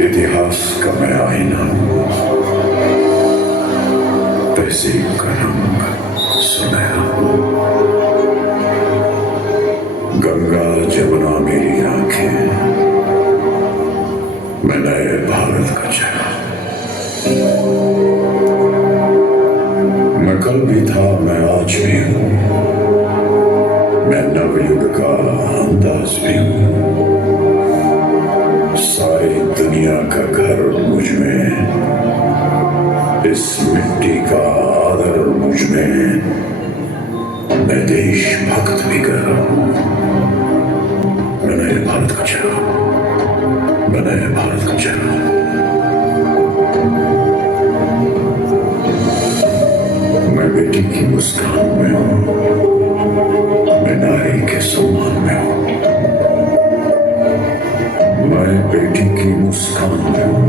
इतिहास का मैं आईना हूं, तहजीब का रंग सुनहरा हूं। गंगा जमुना मेरी आंखें, मैं नए भारत का चेहरा। मैं कल भी था, मैं आज भी हूं, मैं नवयुग का अंदाज भी हूं। सारी दुनिया का घर मुझ में, इस मिट्टी का आदर मुझ में। मैं देशभक्त भी कर रहा हूं, मैं नए भारत का चेहरा, मैं नए भारत का चेहरा। मैं बेटी की मुस्कान में हूं, मैं नारी के सम्मान में हूं। मैं बेटी की मुस्कान में हूं,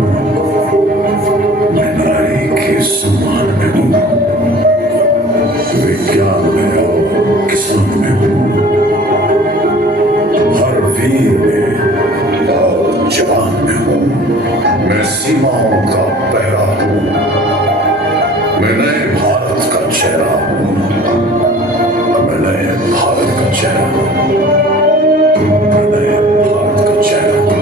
मैं नारी के सम्मान में हूं। विज्ञान में और किसान में हूं, हर वीर में और जवान में हूं। मैं सीमाओं का पहरा हूं, मैं नए भारत का चेहरा हूं, मैं नए भारत का चेहरा हूं, मैं नए भारत का चेहरा हूं।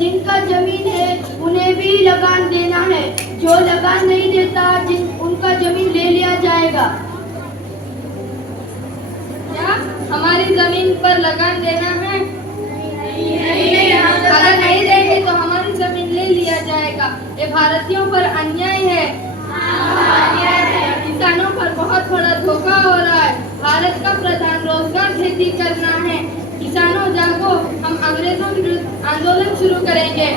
जिनका जमीन है उन्हें भी लगान देना है। जो लगान नहीं देता उनका जमीन ले लिया जाएगा। क्या हमारी जमीन पर लगान देना है? नहीं। अगर नहीं देंगे तो हमारी जमीन ले लिया जाएगा। ये भारतीयों पर अन्याय है। किसानों पर बहुत बड़ा धोखा हो रहा है। भारत का प्रधान रोजगार खेती करना है। किसानों जागो, हम अंग्रेजों के विरुद्ध आंदोलन शुरू करेंगे।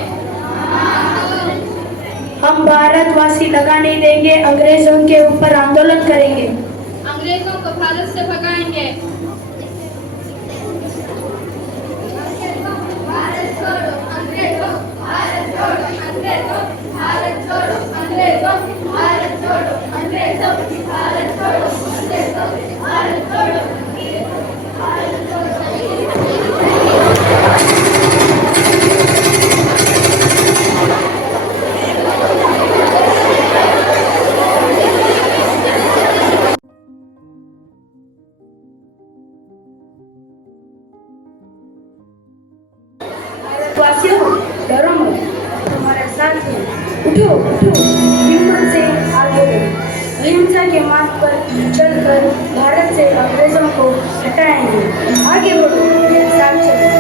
हम भारतवासी लगान नहीं देंगे, अंग्रेजों के ऊपर आंदोलन करेंगे। अंग्रेजों को भारत से भगाएंगे। भारत छोड़ो अंग्रेजों, भारत छोड़ो अंग्रेजों, भारत छोड़ो अंग्रेजों, भारत छोड़ो अंग्रेजों, भारत छोड़ो अंग्रेजों, भारत छोड़ो अंग्रेजों। भारतवासियों, डरो मत, तुम्हारे साथ हैं। उठो उठो, हिम्मत से आगे बढ़ो। अहिंसा के मार्ग पर चलकर भारत से अंग्रेजों को हटाएंगे। आगे बढ़ो, मेरे साथ चलो।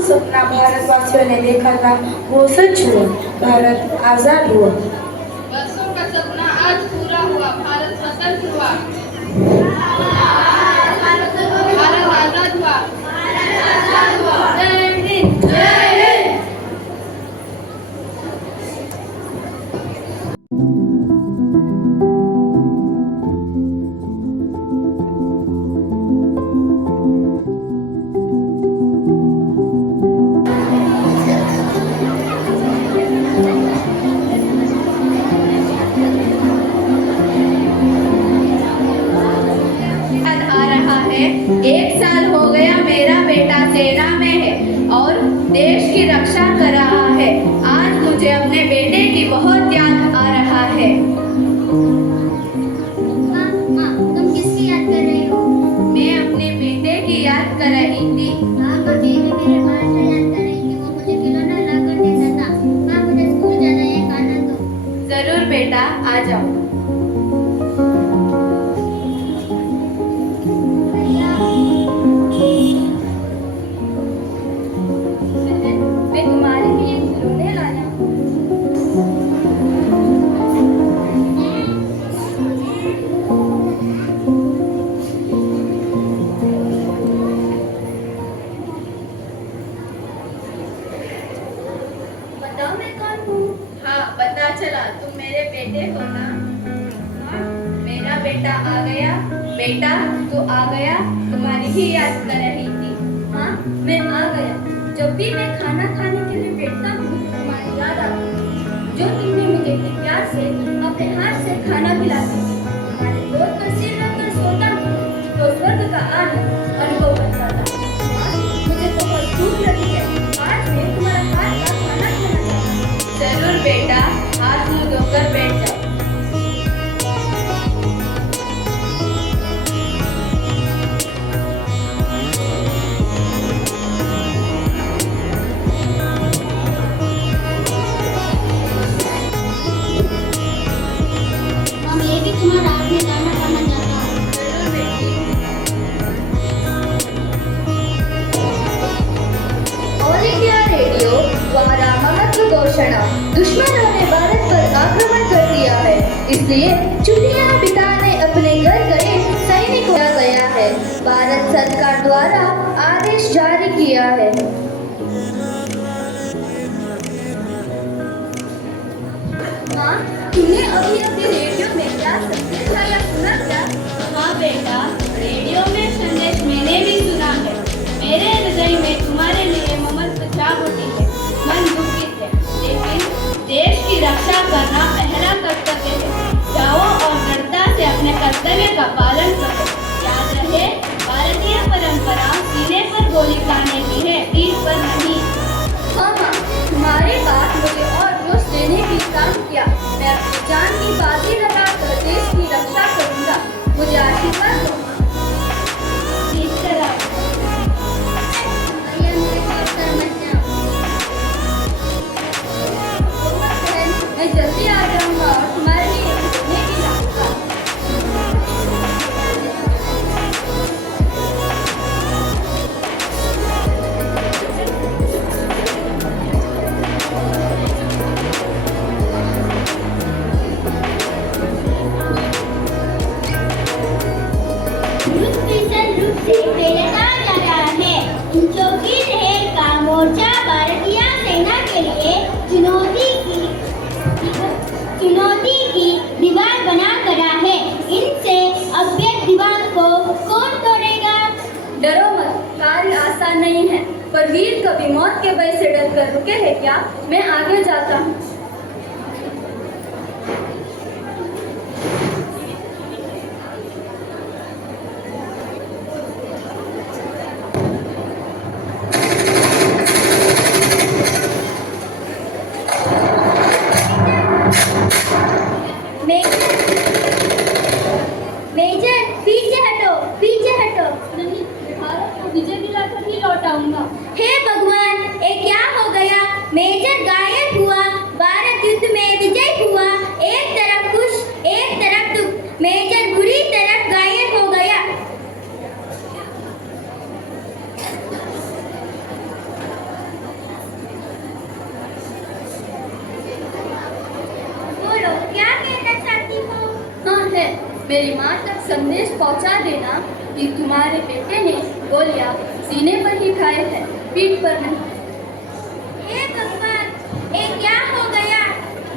सपना भारतवासियों ने देखा था वो सच हुआ। भारत आजाद हुआ। वर्षों का सपना आज पूरा जय हिंद। आ रहा है। 1 साल हो गया मेरा बेटा सेना में है और देश की रक्षा कर रहा है। आज मुझे अपने बेटे की बहुत याद आ रहा है। माँ, तुम किसकी याद कर रही हो? मैं अपने बेटे की याद कर रही थी। माँ, मैं भी मेरे भाई से याद कर रही थी। वो मुझे खिलौना लाकर देता था। माँ, मुझे स्कूल जाना है, खाना दो। जरूर बेटा, आ जाओ। मैं तुम्हारे लिए खिलौने लाया हूँ। बताओ मैं कौन हूँ? हाँ, पता चला तुम मेरे बेटे हो ना। हाँ, मेरा बेटा आ गया। बेटा तू आ गया, तुम्हारी ही याद कर रही थी। हाँ, मैं आ गया। जब भी मैं खाना खाने के लिए बैठता हूँ तुम्हारी याद आती है। जो तुमने मुझे इतने प्यार से अपने हाथ से खाना खिलाती थी। तुम्हारे गोद पर सिर रखकर सोता हूँ तो स्वर्ग का आनंद अनुभव करता था। हाँ, मुझे बहुत भूख लगी है। आज मैं तुम्हारा हाथ का खाना खाना चाहता हूँ। जरूर बेटा, हाथ मुंह धोकर बैठ जाओ। हम ये भी तुम्हारा हाथ में दाना खाना चाहता हूँ। जरूर बेटी। ऑल इंडिया रेडियो द्वारा महत्व घोषणा। दुश्मनों ने भारत पर आक्रमण कर दिया है, इसलिए छुट्टियां बिताने अपने घर गए सैनिकों को गया है। भारत सरकार द्वारा आदेश जारी किया है। माँ, तुमने अभी अभी रेडियो में क्या संदेश आया सुना क्या? हाँ बेटा, रेडियो में संदेश मैंने भी सुना है। मेरे हृदय में तुम्हारे लिए ममत्व जाग उठी है। मन दुखित है, लेकिन देश की रक्षा करना पहला कर्तव्य है। जाओ और दृढ़ता से अपने कर्तव्य का पालन करो। याद रहे, भारतीय परंपरा सीने पर गोली खाने की है, पीठ पर नहीं। हाँ माँ, तुम्हारी बात मुझे और जोश देने की काम किया। मैं अपनी जान की बाजी लगाकर देश की रक्षा करूँगा। मुझे आशीर्वाद दो माँ। ठीक करा। भैया, मुझे छोड़कर मत जाओ। बहन, मैं जल्दी आ जाऊँगा और तुम्हारे लिए खिलौने भी लाऊंगा। रूप से फैलता जा रहा है। इंचों की लहर का मोर्चा भारतीय सेना के लिए चुनौती की दीवार बना खड़ा है। इनसे अभ्यस्त दीवार को कौन तोड़ेगा? डरो मत, कार्य आसान नहीं है, पर वीर कभी मौत के भय से डर कर रुके हैं क्या? मैं आगे जाता हूँ। मेजर, पीछे हटो, पीछे हटो। नहीं, भारत को विजय दिलाकर ही लौटाऊंगा। हे भगवान, ये क्या हो गया? मेजर घायल हुआ, भारत युद्ध में विजय हुआ। एक तरफ खुश, एक तरफ दुख। मेजर बुरी तरह घायल हो गया। बोलो, क्या कहना चाहती हो? हाँ है, मेरी माँ तक संदेश पहुँचा देना कि तुम्हारे बेटे ने गोलियाँ सीने पर ही खाए हैं, पीठ पर नहीं। ये क्या हो गया?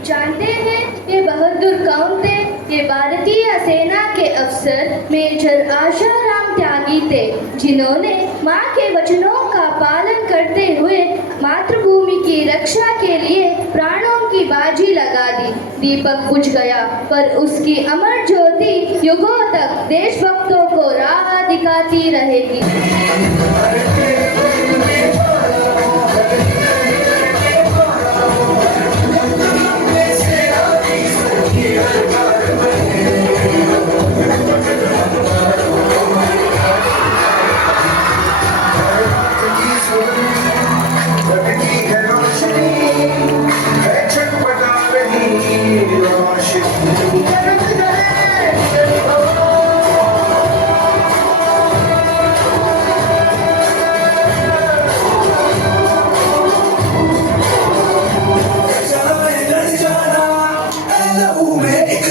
जानते हैं ये बहादुर कौन थे? ये भारतीय सेना के अफसर मेजर आशाराम त्यागी थे, जिन्होंने मां के वचनों का पालन करते हुए मातृभूमि की रक्षा के लिए प्राणों की बाजी लगा दी। दीपक बुझ गया, पर उसकी अमर ज्योति युगों तक देशभक्तों को राह दिखाती रहेगी।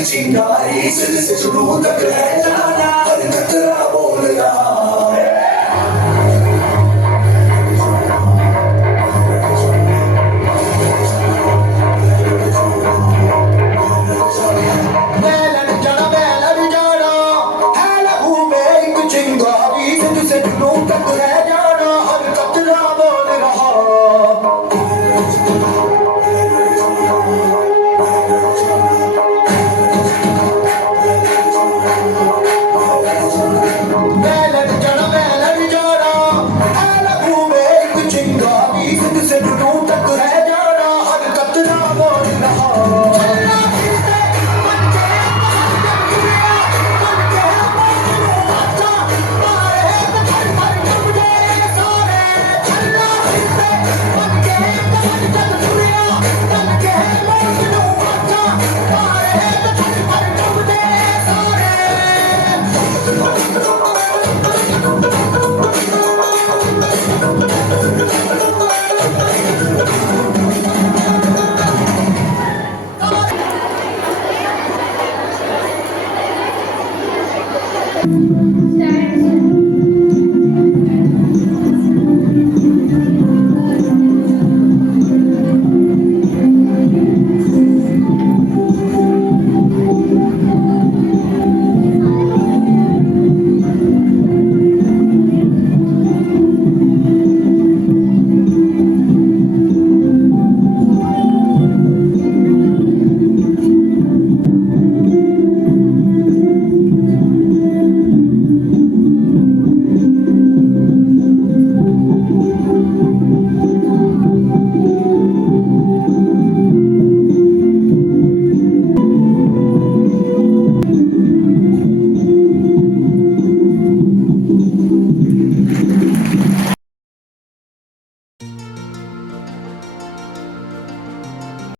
चिंगारी से जुनून तक है जाना, हर खतरा वो